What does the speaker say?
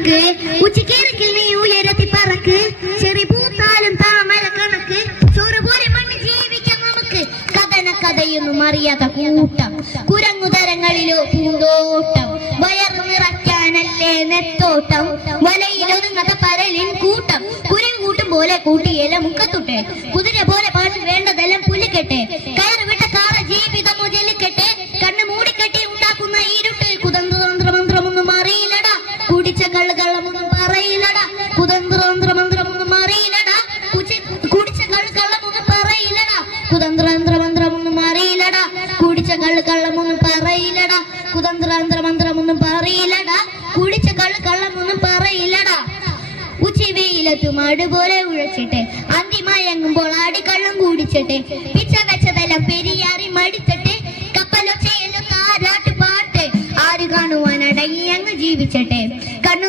നമുക്ക്. ഉച്ചക്കേറെങ്കിൽ നീ ഉയരത്തി പറക്ക്, ചെറി പൂത്താലും താമര കണക്ക്. ചോറ് പോലെ മണ്ണ് ജീവിക്കാം നമുക്ക്. കഥന കഥയൊന്നും അറിയാത്ത കൂട്ടം, കുരങ്ങുതരങ്ങളിലോ പൂന്തോട്ടം. വയറു നിറയ്ക്കാനല്ലേ നെത്തോട്ടം, വലയിലൊതുങ്ങാത്ത പരലിൻ കൂട്ടം. കുരങ്ങൂട്ടും പോലെ കൂട്ടിയേല മുക്കത്തുട്ടെ, കുതിര പോലെ പാട്ടിൽ വേണ്ടതെല്ലാം പുലിക്കെട്ടെ. കയറ് വിട്ട കാറ ജീവിതമോ ജലിക്കെട്ടെ, കണ്ണ് മൂടിക്കെട്ടി ഉണ്ടാക്കുന്ന ഇരുട്ട്. കുതന്ത്രമന്ത്രമൊന്നും അറിയില്ലടാ, കുടിച്ച കള്ളമൊന്നും പറയില്ലടാ. കുതന്ത്രമന്ത്രമൊന്നും അറിയില്ലടാ, കുടിച്ച കള്ളമൊന്നും പറയില്ലടാ. കുതന്ത്രമന്ത്രമൊന്നും അറിയില്ലടാ, കുടിച്ച കള്ളമൊന്നും പറയില്ലടാ. കുതന്ത്രമന്ത്രമൊന്നും പറയില്ലടാ, കുടിച്ച കള്ളമൊന്നും പറയില്ലടാ. ഉച്ചവെയിലത്തും ആടുപോലെ ഉഴച്ചിട്ട്, അന്തിമയങ്ങുമ്പോൾ ആടിക്കള്ളം കൂടിച്ചിട്ട്. പിച്ച വെച്ചതെല്ലാം പെരിയാറി മടിച്ചിട്ട്, കപ്പലൊച്ചയിലും താരാട്ട് പാട്ട്. ആര് കാണുവാൻ അടങ്ങി അങ്ങ് ജീവിച്ചട്ടെ.